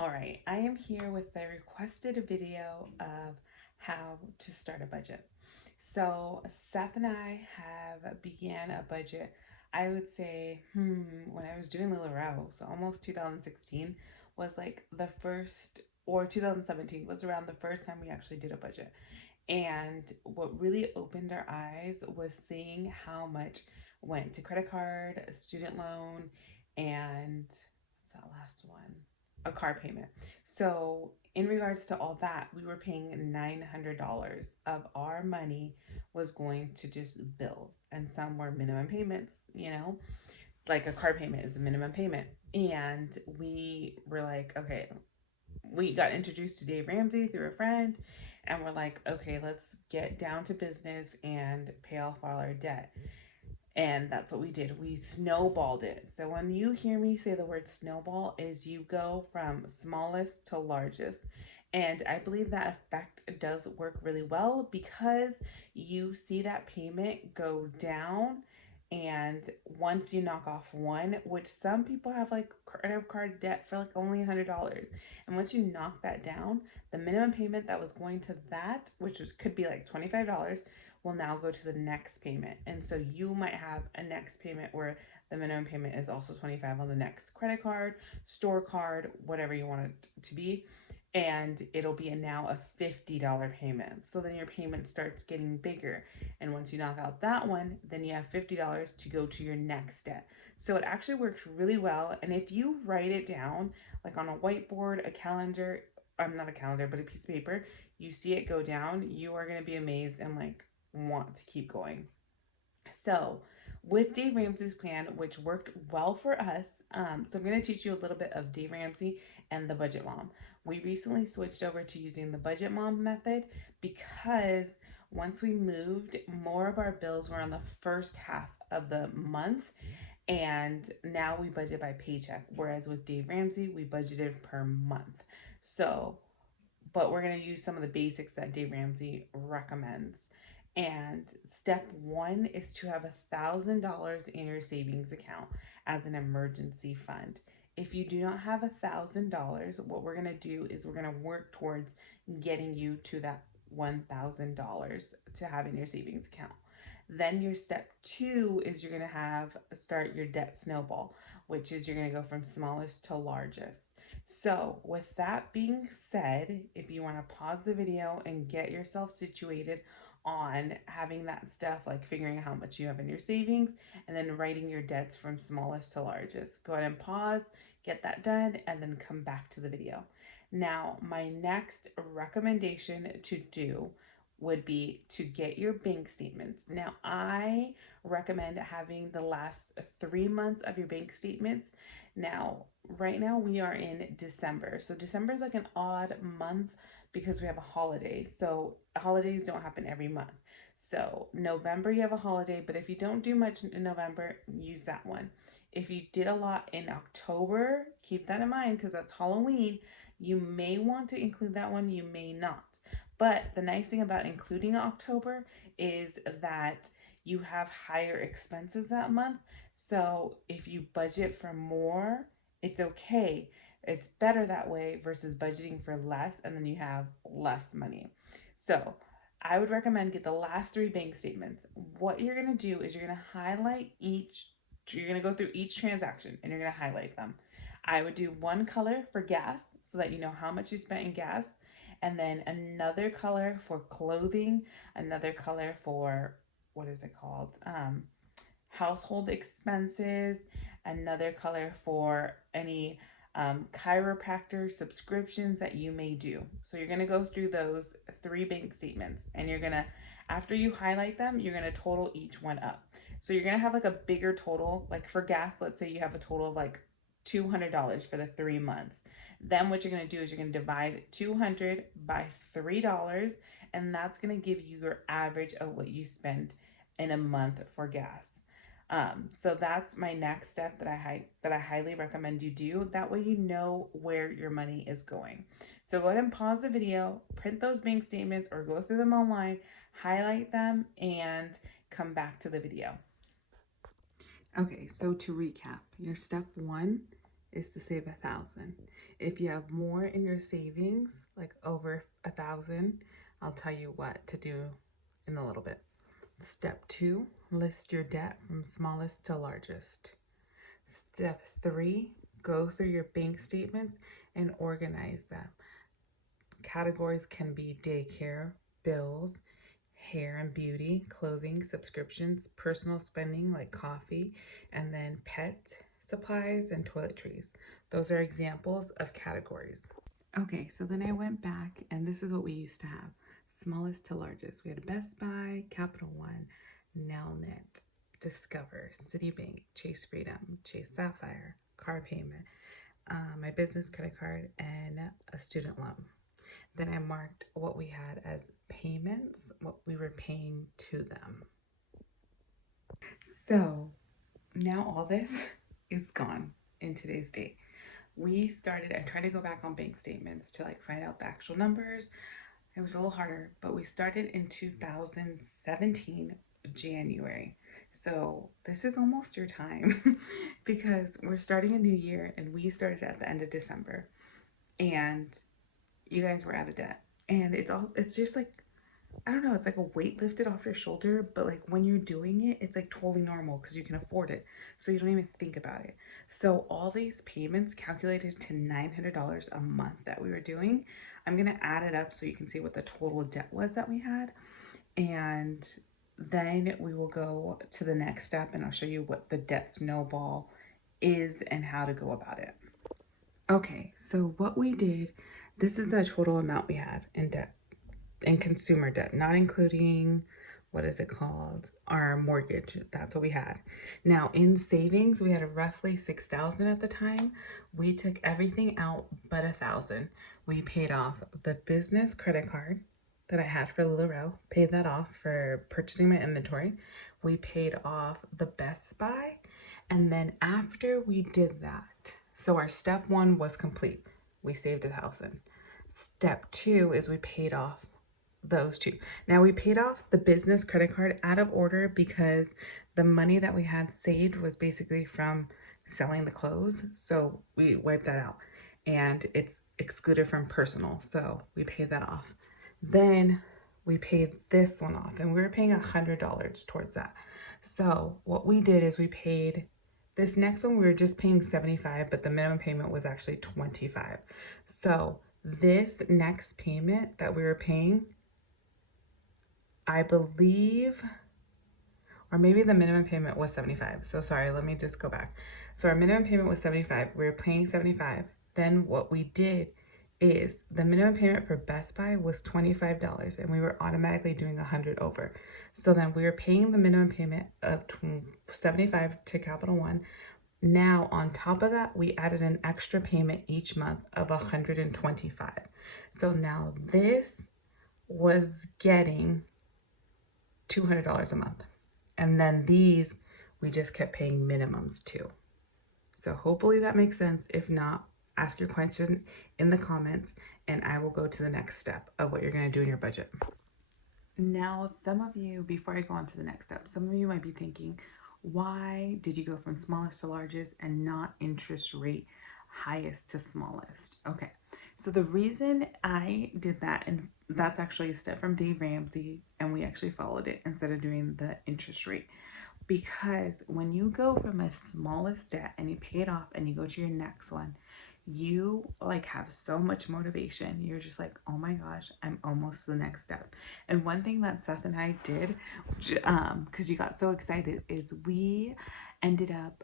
All right, I am here with the requested video of how to start a budget. So Seth and I have began a budget, I would say, when I was doing Lila Row, so almost 2016 was like the first, or 2017 was around the first time we actually did a budget. And what really opened our eyes was seeing how much went to credit card, a student loan, and what's that last one? A car payment. So, in regards to all that, we were paying $900 of our money was going to just bills, and some were minimum payments, like a car payment is a minimum payment. And we were like, okay, we got introduced to Dave Ramsey through a friend, and we're like, okay, let's get down to business and pay off all our debt. And that's what we did. We snowballed it. So when you hear me say the word snowball, is you go from smallest to largest. And I believe that effect does work really well because you see that payment go down. And once you knock off one, which some people have like credit card debt for like only $100, and once you knock that down, the minimum payment that was going to that, which could be like $25, will now go to the next payment. And so you might have a next payment where the minimum payment is also 25 on the next credit card, store card, whatever you want it to be. And it'll be now a $50 payment. So then your payment starts getting bigger. And once you knock out that one, then you have $50 to go to your next debt. So it actually works really well. And if you write it down, like on a whiteboard, a calendar, I'm not a calendar, but a piece of paper, you see it go down, you are going to be amazed and like want to keep going. So, with Dave Ramsey's plan, which worked well for us, so I'm going to teach you a little bit of Dave Ramsey and the Budget Mom. We recently switched over to using the Budget Mom method because once we moved, more of our bills were on the first half of the month, and now we budget by paycheck. Whereas with Dave Ramsey, we budgeted per month. So, but we're going to use some of the basics that Dave Ramsey recommends. And step one is to have $1,000 in your savings account as an emergency fund. If you do not have $1,000, what we're going to do is we're going to work towards getting you to that $1,000 to have in your savings account. Then your step two is you're going to start your debt snowball, which is you're going to go from smallest to largest. So, with that being said, if you want to pause the video and get yourself situated on having that stuff, like figuring out how much you have in your savings and then writing your debts from smallest to largest, go ahead and pause, get that done, and then come back to the video. Now, my next recommendation to do would be to get your bank statements. Now, I recommend having the last 3 months of your bank statements. Now, right now we are in December. So December is like an odd month because we have a holiday. So holidays don't happen every month. So November you have a holiday, but if you don't do much in November, use that one. If you did a lot in October, keep that in mind because that's Halloween. You may want to include that one, you may not. But the nice thing about including October is that you have higher expenses that month. So if you budget for more, it's okay. It's better that way versus budgeting for less and then you have less money. So I would recommend get the last three bank statements. What you're going to do is you're going to highlight you're going to go through each transaction and you're going to highlight them. I would do one color for gas so that you know how much you spent in gas, and then another color for clothing, another color for what is it called? Household expenses, another color for any chiropractor subscriptions that you may do. So you're going to go through those three bank statements and you're going to, after you highlight them, you're going to total each one up. So you're going to have like a bigger total, like for gas, let's say you have a total of like $200 for the 3 months. Then what you're going to do is you're going to divide 200 by $3, and that's going to give you your average of what you spend in a month for gas. So that's my next step that I highly recommend you do. That way you know where your money is going. So go ahead and pause the video, print those bank statements or go through them online, highlight them, and come back to the video. Okay, so to recap, your step one is to save 1,000. If you have more in your savings, like over 1,000, I'll tell you what to do in a little bit. Step 2, list your debt from smallest to largest. Step 3, go through your bank statements and organize them. Categories can be daycare, bills, hair and beauty, clothing, subscriptions, personal spending like coffee, and then pet supplies and toiletries. Those are examples of categories. Okay, so then I went back, and this is what we used to have. Smallest to largest. We had Best Buy, Capital One, Nelnet, Discover, Citibank, Chase Freedom, Chase Sapphire, car payment, my business credit card, and a student loan. Then I marked what we had as payments, what we were paying to them. So now all this is gone in today's date. I tried to go back on bank statements to like find out the actual numbers. It was a little harder, but we started in 2017, January. So this is almost your time because we're starting a new year and we started at the end of December and you guys were out of debt. And it's just like, I don't know, it's like a weight lifted off your shoulder, but like when you're doing it, it's like totally normal because you can afford it. So you don't even think about it. So all these payments calculated to $900 a month that we were doing. I'm going to add it up so you can see what the total debt was that we had. And then we will go to the next step and I'll show you what the debt snowball is and how to go about it. Okay, so what we did, this is the total amount we had in debt, in consumer debt, not including, what is it called? Our mortgage. That's what we had. Now in savings, we had roughly 6,000 at the time. We took everything out but 1,000. We paid off the business credit card that I had for Lorel, paid that off for purchasing my inventory. We paid off the Best Buy. And then after we did that, so our step 1 was complete. We saved 1,000. Step 2 is we paid off those two. Now we paid off the business credit card out of order because the money that we had saved was basically from selling the clothes. So we wiped that out and it's excluded from personal. So we paid that off. Then we paid this one off and we were paying $100 towards that. So what we did is we paid this next one, we were just paying $75, but the minimum payment was actually $25. So this next payment that we were paying, I believe, or maybe the minimum payment was $75. So sorry, let me just go back. So our minimum payment was $75. We were paying $75. Then what we did is the minimum payment for Best Buy was $25 and we were automatically doing 100 over. So then we were paying the minimum payment of $75 to Capital One. Now on top of that, we added an extra payment each month of $125. So now this was getting $200 a month. And then these, we just kept paying minimums too. So hopefully that makes sense. If not, ask your question in the comments and I will go to the next step of what you're going to do in your budget. Now, some of you, before I go on to the next step, some of you might be thinking, why did you go from smallest to largest and not interest rate highest to smallest? Okay, so the reason I did that, and that's actually a step from Dave Ramsey, and we actually followed it instead of doing the interest rate. Because when you go from a smallest debt and you pay it off and you go to your next one, you like have so much motivation. You're just like, oh my gosh, I'm almost to the next step. And one thing that Seth and I did, because you got so excited, is we ended up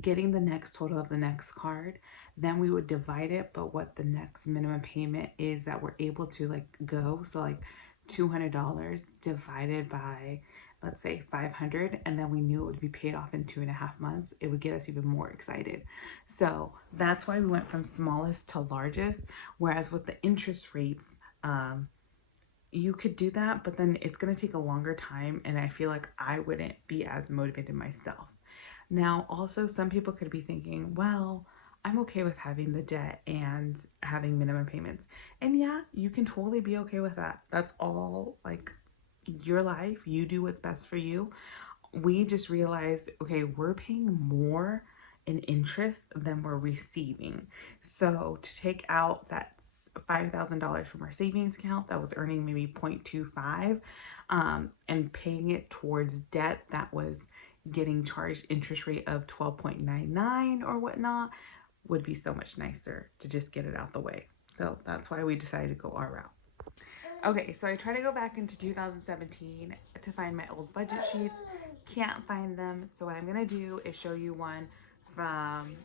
getting the next total of the next card. Then we would divide it, but what the next minimum payment is that we're able to like go. So like $200 divided by, let's say 500, and then we knew it would be paid off in 2.5 months, it would get us even more excited. So that's why we went from smallest to largest. Whereas with the interest rates, you could do that, but then it's going to take a longer time. And I feel like I wouldn't be as motivated myself. Now, also some people could be thinking, well, I'm okay with having the debt and having minimum payments. And yeah, you can totally be okay with that. That's all like your life. You do what's best for you. We just realized, okay, we're paying more in interest than we're receiving. So to take out that $5,000 from our savings account that was earning maybe 0.25, and paying it towards debt that was getting charged interest rate of 12.99 or whatnot would be so much nicer to just get it out the way. So that's why we decided to go our route. Okay, so I try to go back into 2017 to find my old budget sheets. Can't find them. So what I'm gonna do is show you one from,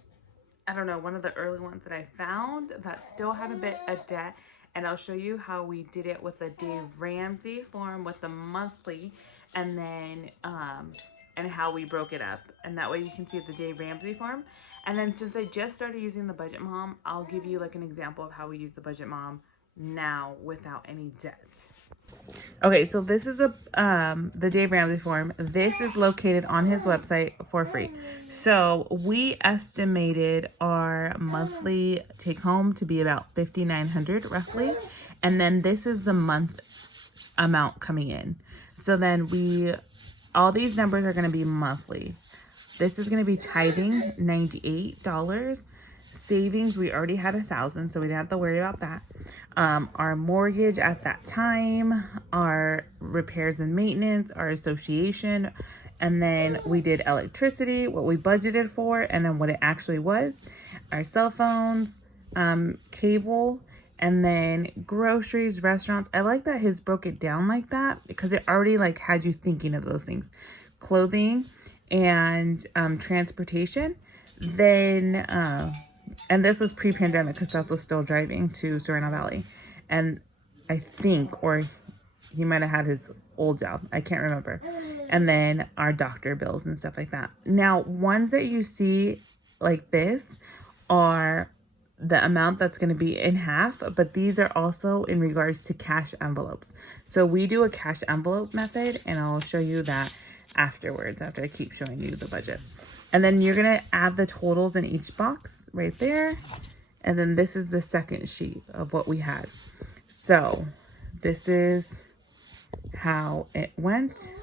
I don't know, one of the early ones that I found that still had a bit of debt. And I'll show you how we did it with the Dave Ramsey form with the monthly, and then and how we broke it up. And that way you can see the Dave Ramsey form. And then since I just started using the Budget Mom, I'll give you like an example of how we use the Budget Mom now without any debt. Okay, so this is the Dave Ramsey form. This is located on his website for free. So we estimated our monthly take home to be about $5,900 roughly. And then this is the month amount coming in. So then all these numbers are going to be monthly. This is going to be tithing, $98. Savings, we already had 1,000, so we didn't have to worry about that. Our mortgage at that time, our repairs and maintenance, our association, and then we did electricity, what we budgeted for, and then what it actually was, our cell phones, cable, and then groceries, restaurants. I like that his broke it down like that because it already like had you thinking of those things. Clothing and transportation. Then and this was pre-pandemic because Seth was still driving to Sereno Valley. And I think, or he might have had his old job. I can't remember. And then our doctor bills and stuff like that. Now, ones that you see like this are the amount that's going to be in half, but these are also in regards to cash envelopes. So we do a cash envelope method, and I'll show you that afterwards, after I keep showing you the budget. And then you're going to add the totals in each box right there. And then this is the second sheet of what we had. So this is how it went.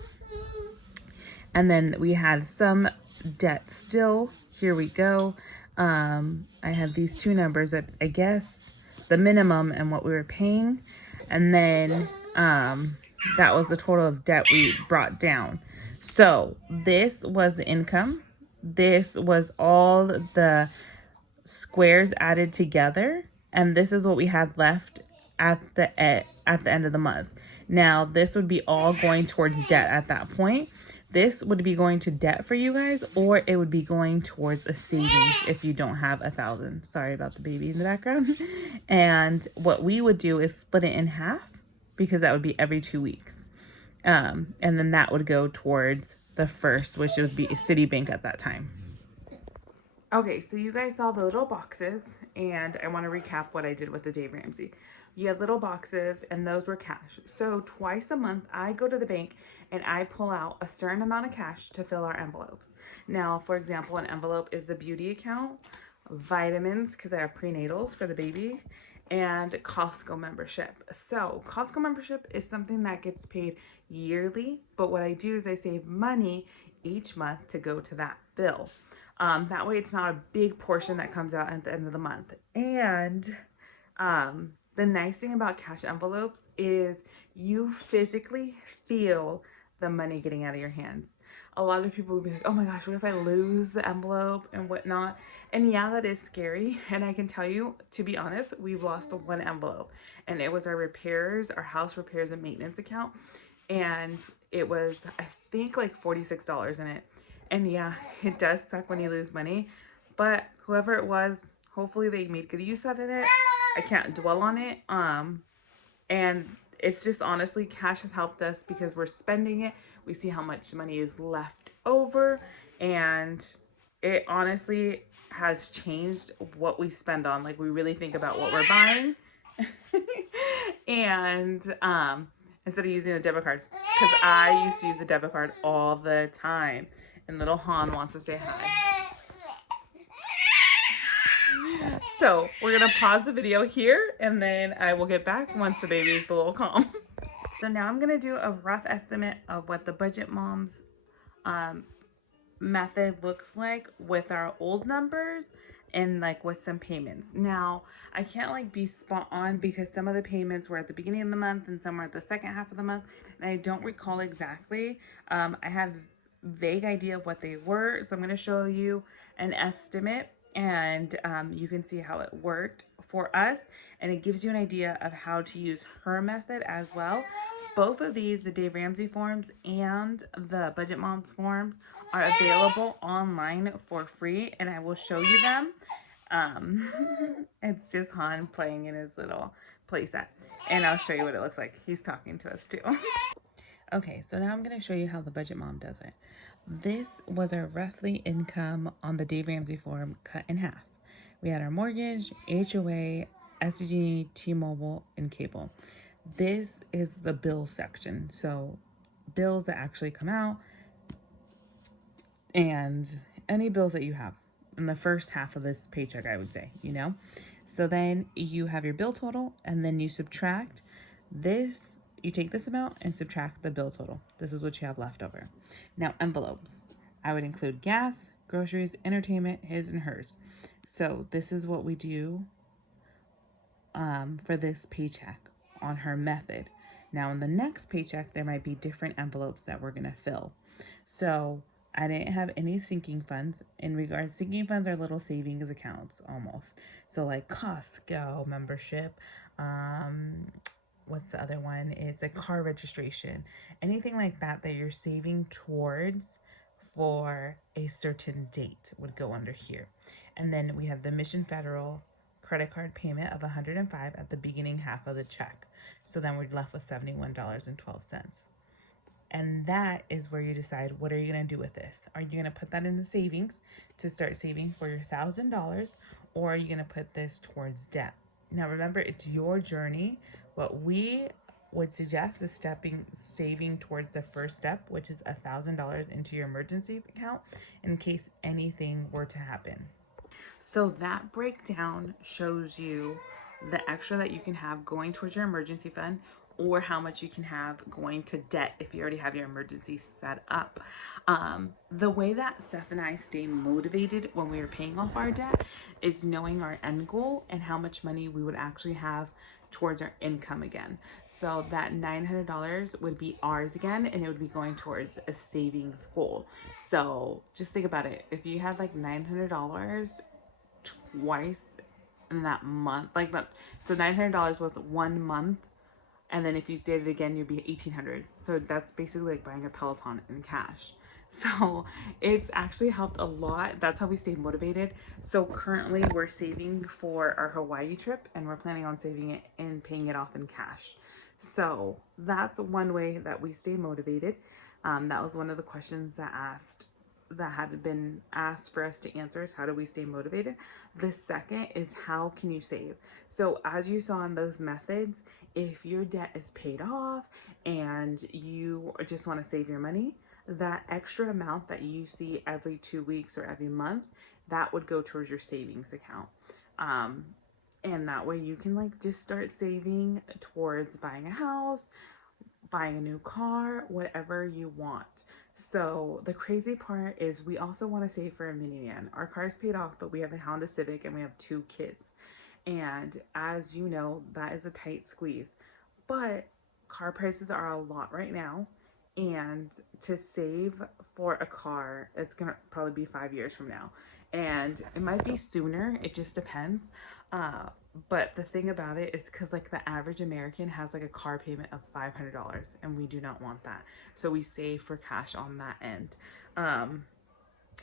And then we had some debt still. Here we go. I have these two numbers that I guess the minimum and what we were paying. And then that was the total of debt we brought down. So this was the income. This was all the squares added together, and this is what we had left at the end of the month. Now this would be all going towards debt at that point. This would be going to debt for you guys, or it would be going towards a savings if you don't have 1,000. Sorry about the baby in the background. And what we would do is split it in half, because that would be every 2 weeks. And then that would go towards the first, which would be Citibank at that time. Okay, so you guys saw the little boxes, and I want to recap what I did with the Dave Ramsey. You had little boxes, and those were cash. So twice a month, I go to the bank and I pull out a certain amount of cash to fill our envelopes. Now, for example, an envelope is a beauty account, vitamins, because I have prenatals for the baby, and Costco membership. So Costco membership is something that gets paid yearly, but what I do is I save money each month to go to that bill. That way it's not a big portion that comes out at the end of the month. And the nice thing about cash envelopes is you physically feel the money getting out of your hands. A lot of people would be like, oh my gosh, what if I lose the envelope and whatnot? And yeah, that is scary. And I can tell you, to be honest, we've lost one envelope, and it was our repairs, our house repairs and maintenance account. And it was, I think, like $46 in it. And yeah, it does suck when you lose money, but whoever it was, hopefully they made good use of it. I can't dwell on it. And it's just, honestly, cash has helped us because we're spending it. We see how much money is left over, and it honestly has changed what we spend on. Like, we really think about what we're buying. And instead of using a debit card, because I used to use a debit card all the time. And little Han wants to say hi. So we're gonna pause the video here, and then I will get back once the baby is a little calm. So now I'm gonna do a rough estimate of what the Budget Moms method looks like with our old numbers and like with some payments. Now, I can't like be spot on because some of the payments were at the beginning of the month and some were at the second half of the month, and I don't recall exactly. I have vague idea of what they were, so I'm going to show you an estimate, and you can see how it worked for us, and it gives you an idea of how to use her method as well. Both of these, the Dave Ramsey forms and the Budget Moms forms, are available online for free, and I will show you them. Um, it's just Han playing in his little playset, and I'll show you what it looks like. He's talking to us too. Okay, so now I'm going to show you how the Budget Mom does it. This was our roughly income on the Dave Ramsey form cut in half. We had our mortgage, HOA, SDG, T-Mobile, and cable. This is the bill section. So bills that actually come out and any bills that you have in the first half of this paycheck, I would say, you know? So then you have your bill total, and then you subtract this, you take this amount and subtract the bill total. This is what you have left over. Now, envelopes. I would include gas, groceries, entertainment, his and hers. So this is what we do for this paycheck on her method. Now, in the next paycheck, there might be different envelopes that we're going to fill. So I didn't have any sinking funds. In regards, sinking funds are little savings accounts almost. So like Costco membership, what's the other one? It's a car registration. Anything like that that you're saving towards for a certain date would go under here. And then we have the Mission Federal credit card payment of $105 at the beginning half of the check. So then we're left with $71.12. And that is where you decide, what are you going to do with this? Are you going to put that in the savings to start saving for your $1,000, or are you going to put this towards debt? Now, remember, it's your journey. What we would suggest is saving towards the first step, which is $1,000 into your emergency account in case anything were to happen. So that breakdown shows you the extra that you can have going towards your emergency fund, or how much you can have going to debt if you already have your emergency set up. The way that Seth and I stay motivated when we are paying off our debt is knowing our end goal and how much money we would actually have towards our income again. So that $900 would be ours again, and it would be going towards a savings goal. So just think about it. If you had like $900 twice in that month, like that, so $900 was 1 month, and then if you did it again, you'd be $1,800. So that's basically like buying a Peloton in cash. So it's actually helped a lot. That's how we stay motivated. So currently we're saving for our Hawaii trip, and we're planning on saving it and paying it off in cash. So that's one way that we stay motivated. That was one of the questions that had been asked for us to answer, is how do we stay motivated? The second is, how can you save? So as you saw in those methods, if your debt is paid off and you just want to save your money, that extra amount that you see every 2 weeks or every month, that would go towards your savings account. And that way you can like just start saving towards buying a house, buying a new car, whatever you want. So the crazy part is we also want to save for a minivan. Our car's paid off, but we have a Honda Civic and we have 2 kids. And as you know, that is a tight squeeze. But car prices are a lot right now. And to save for a car, it's going to probably be 5 years from now. And it might be sooner. It just depends. But the thing about it is, because like the average American has like a car payment of $500, and we do not want that. So we save for cash on that end. And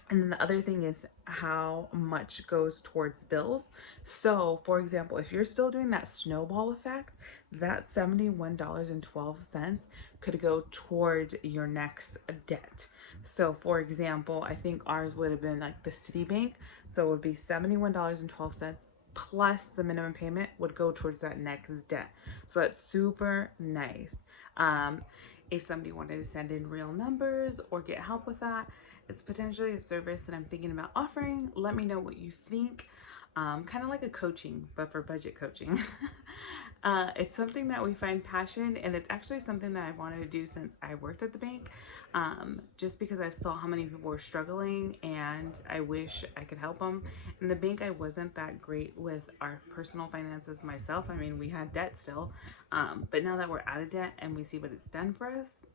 then the other thing is how much goes towards bills. So for example, if you're still doing that snowball effect, that $71.12 could go towards your next debt. So for example, I think ours would have been like the Citibank. So it would be $71.12 plus the minimum payment would go towards that next debt. So that's super nice. If somebody wanted to send in real numbers or get help with that, it's potentially a service that I'm thinking about offering. Let me know what you think. Kind of like a coaching, but for budget coaching. It's something that we find passion, and it's actually something that I wanted to do since I worked at the bank. Just because I saw how many people were struggling, and I wish I could help them. In the bank, I wasn't that great with our personal finances myself. I mean, we had debt still, but now that we're out of debt and we see what it's done for us,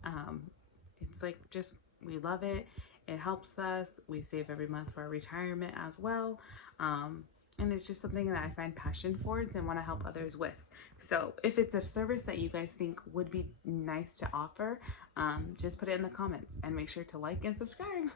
it's like just we love it. It helps us. We save every month for our retirement as well. Um, and it's just something that I find passion for and want to help others with. So if it's a service that you guys think would be nice to offer, just put it in the comments and make sure to like and subscribe.